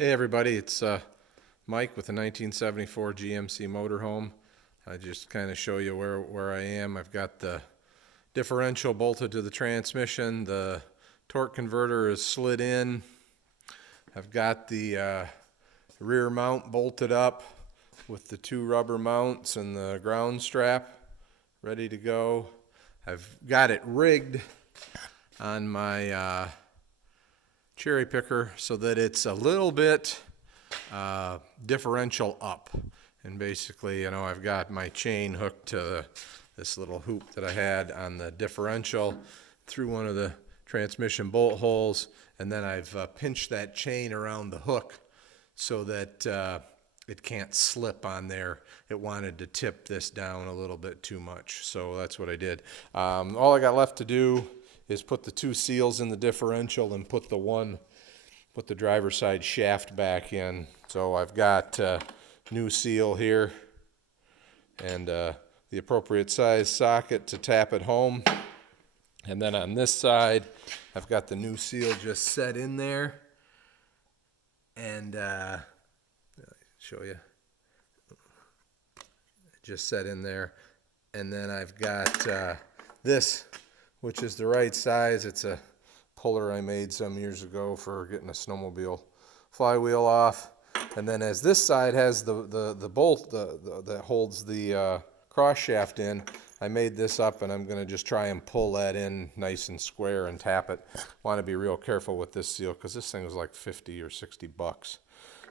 Hey everybody, it's Mike with the 1974 GMC Motorhome. I just kind of show you where I am. I've got the differential bolted to the transmission. The torque converter is slid in. I've got the rear mount bolted up with the two rubber mounts and the ground strap ready to go. I've got it rigged on my cherry picker so that it's a little bit differential up, and basically, I've got my chain hooked to this little hoop that I had on the differential through one of the transmission bolt holes, and then I've pinched that chain around the hook so that it can't slip on there. It wanted to tip this down a little bit too much, so that's what I did. All I got left to do is put the two seals in the differential and put the driver's side shaft back in. So I've got new seal here and the appropriate size socket to tap it home. And then on this side, I've got the new seal just set in there. And show you. Just set in there. And then I've got this, which is the right size. It's a puller I made some years ago for getting a snowmobile flywheel off. And then as this side has the bolt that holds the cross shaft in, I made this up, and I'm going to just try and pull that in nice and square and tap it. Want to be real careful with this seal because this thing was like 50 or 60 bucks.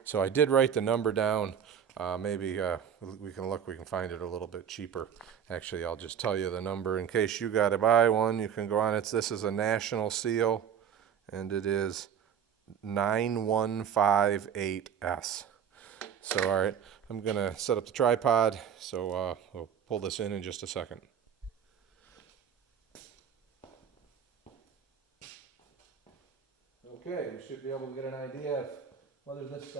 So I did write the number down. Maybe we can find it a little bit cheaper. Actually, I'll just tell you the number in case you got to buy one. You can go on it. This is a national seal, and it is 9158S. So, all right, I'm going to set up the tripod, so we'll pull this in just a second. Okay, we should be able to get an idea of whether this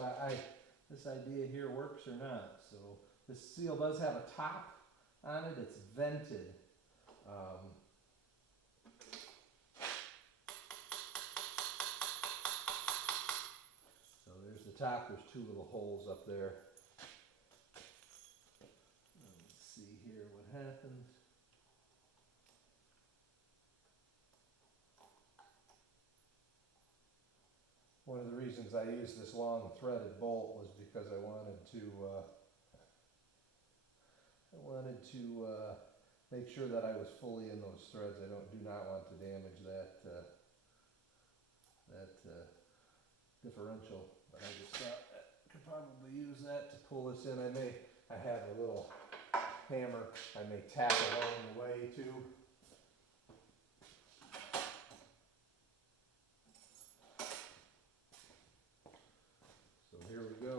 idea here works or not. So this seal does have a top on it. It's vented. So there's the top. There's two little holes up there. Let's see here what happens. One of the reasons I used this long threaded bolt was because I wanted to make sure that I was fully in those threads. I do not want to damage that differential. But I just thought I could probably use that to pull this in. I have a little hammer I may tap along the way too. So here we go.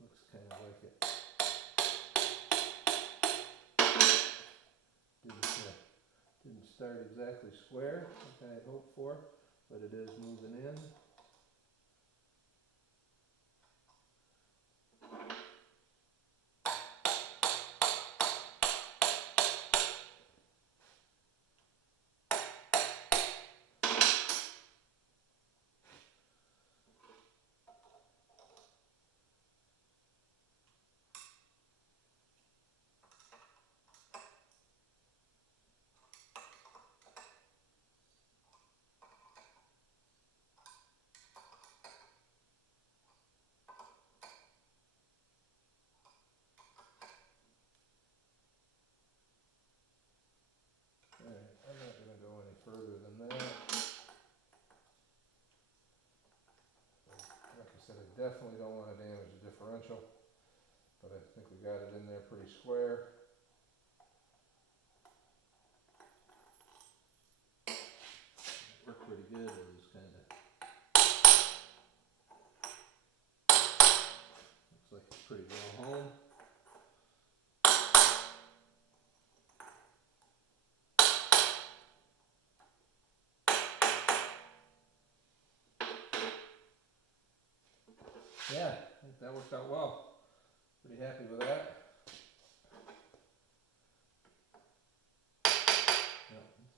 Looks kind of like it. Didn't start exactly square like I had hoped for, but it is moving in. Alright, I'm not going to go any further than that. Like I said, I definitely don't want to damage the differential, but I think we got it in there pretty square. Worked pretty good. It was kind of looks like it's pretty well home. Yeah, I think that worked out well. Pretty happy with that.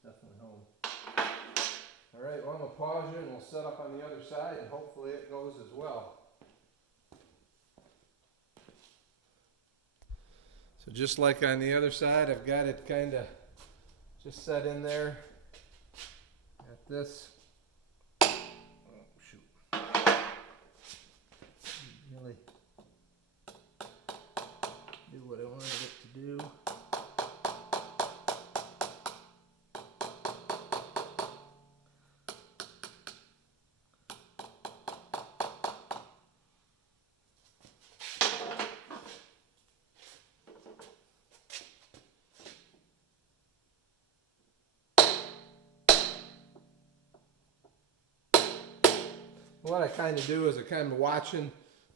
definitely home. All right, well, I'm gonna pause you and we'll set up on the other side and hopefully it goes as well. So just like on the other side, I've got it kind of just set in there. Got this. Oh, shoot. Really do what I wanted it to do. What I kind of do is I kind of watching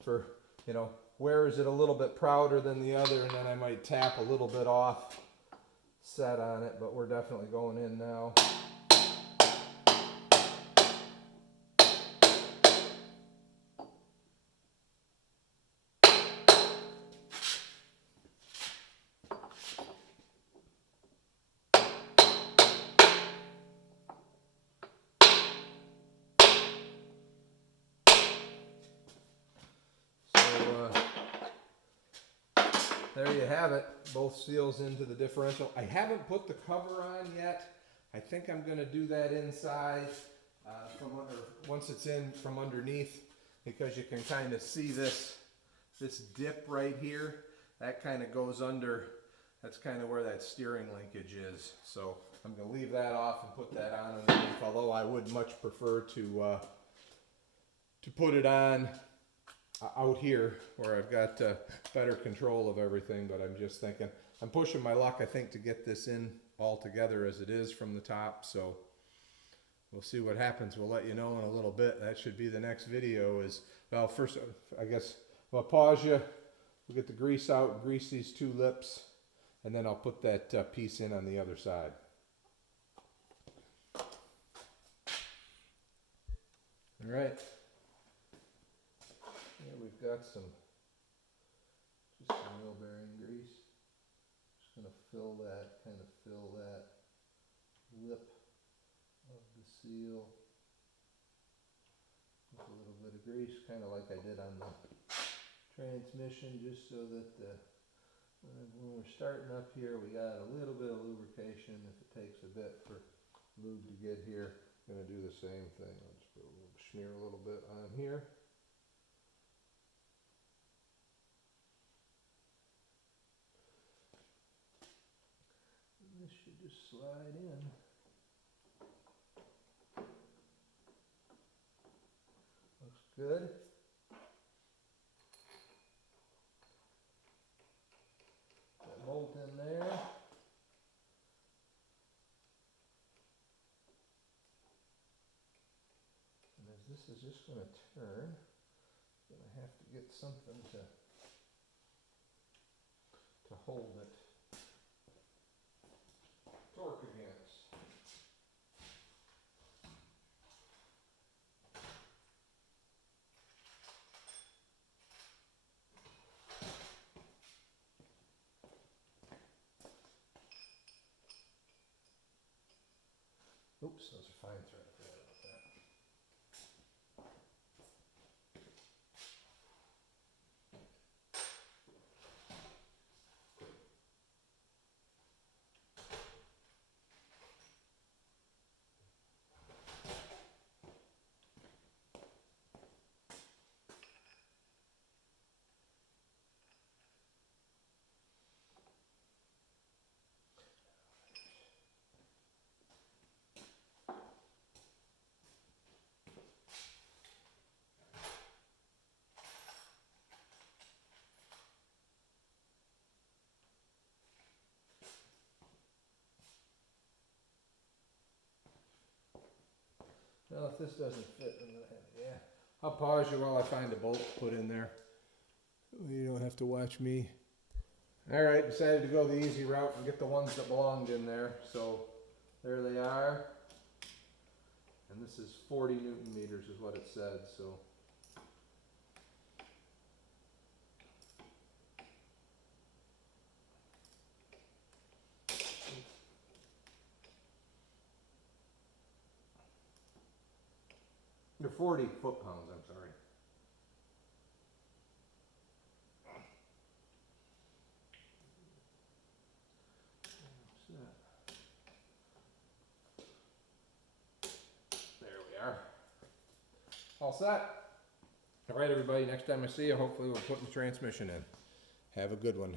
for, you know, where is it a little bit prouder than the other, and then I might tap a little bit off, set on it, but we're definitely going in now. There you have it, both seals into the differential. I haven't put the cover on yet. I think I'm going to do that inside once it's in from underneath, because you can kind of see this dip right here. That kind of goes under, that's kind of where that steering linkage is. So I'm going to leave that off and put that on underneath, although I would much prefer to put it on out here where I've got better control of everything. But I'm just thinking, I'm pushing my luck, I think, to get this in all together as it is from the top. So we'll see what happens. We'll let you know in a little bit. That should be the next video. Is, well, first I guess I'll pause you, we'll get the grease out, grease these two lips, and then I'll put that piece in on the other side. All right. Here we've got just some wheel bearing grease. Just going to fill that lip of the seal with a little bit of grease, kind of like I did on the transmission, just so that when we're starting up here, we got a little bit of lubrication. If it takes a bit for lube to get here, I'm going to do the same thing. I'll just put smear a little bit on here. This should just slide in. Looks good. That bolt in there. And as this is just going to turn, I'm going to have to get something to hold it. Torque against. Oops, those are fine thread. I forgot about that. Well, if this doesn't fit, I'm gonna have, yeah. I'll pause you while I find a bolt to put in there. You don't have to watch me. All right, decided to go the easy route and get the ones that belonged in there. So there they are. And this is 40 Newton meters is what it said, so. They're 40 foot-pounds, I'm sorry. There we are. All set. All right, everybody, next time I see you, hopefully we're putting the transmission in. Have a good one.